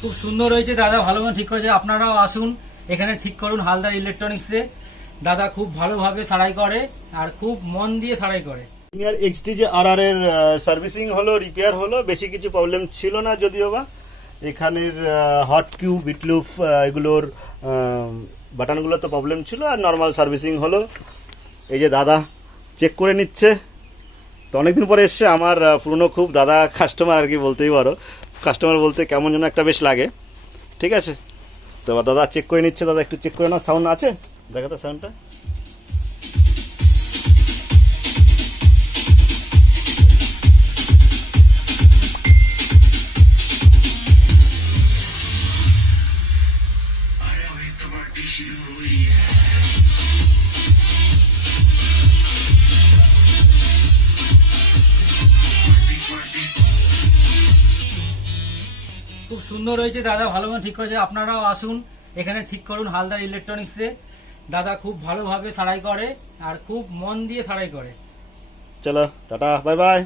খুব সুন্দর হয়েছে দাদা, ভালো মতো ঠিক করেছে। আপনারাও আসুন এখানে ঠিক করুন হালদার ইলেকট্রনিক্সে। দাদা খুব ভালোভাবে সারাই করে আর খুব মন দিয়ে সারাই করে। প্রিমিয়ার এক্সটি যে আর এর সার্ভিসিং হলো, রিপেয়ার হলো, বেশি কিছু প্রবলেম ছিল না যদিও বা। এখানের হট কিউ বিটলুপ এগুলোর বাটনগুলো তো প্রবলেম ছিল, আর নর্মাল সার্ভিসিং হলো। এই যে দাদা চেক করে নিচ্ছে, তো অনেকদিন পরে এসছে আমার পুরনো খুব দাদা কাস্টমার আর কি বলতেই পারো। কাস্টমার বলতে কেমন যেন একটা বেশ লাগে। ঠিক আছে, তো দাদা চেক করে নিচ্ছে। দাদা একটু চেক করে নাও, সাউন্ড আছে দেখাতে সাউন্ডটা। খুব সুন্দর হয়েছে দাদা, ভালো মতো ঠিক করেছে। আপনারাও আসুন এখানে ঠিক করুন হালদার ইলেকট্রনিক্সে। দাদা খুব ভালোভাবে সারাই করে আর খুব মন দিয়ে সারাই করে। চলো টাটা, বাই বাই।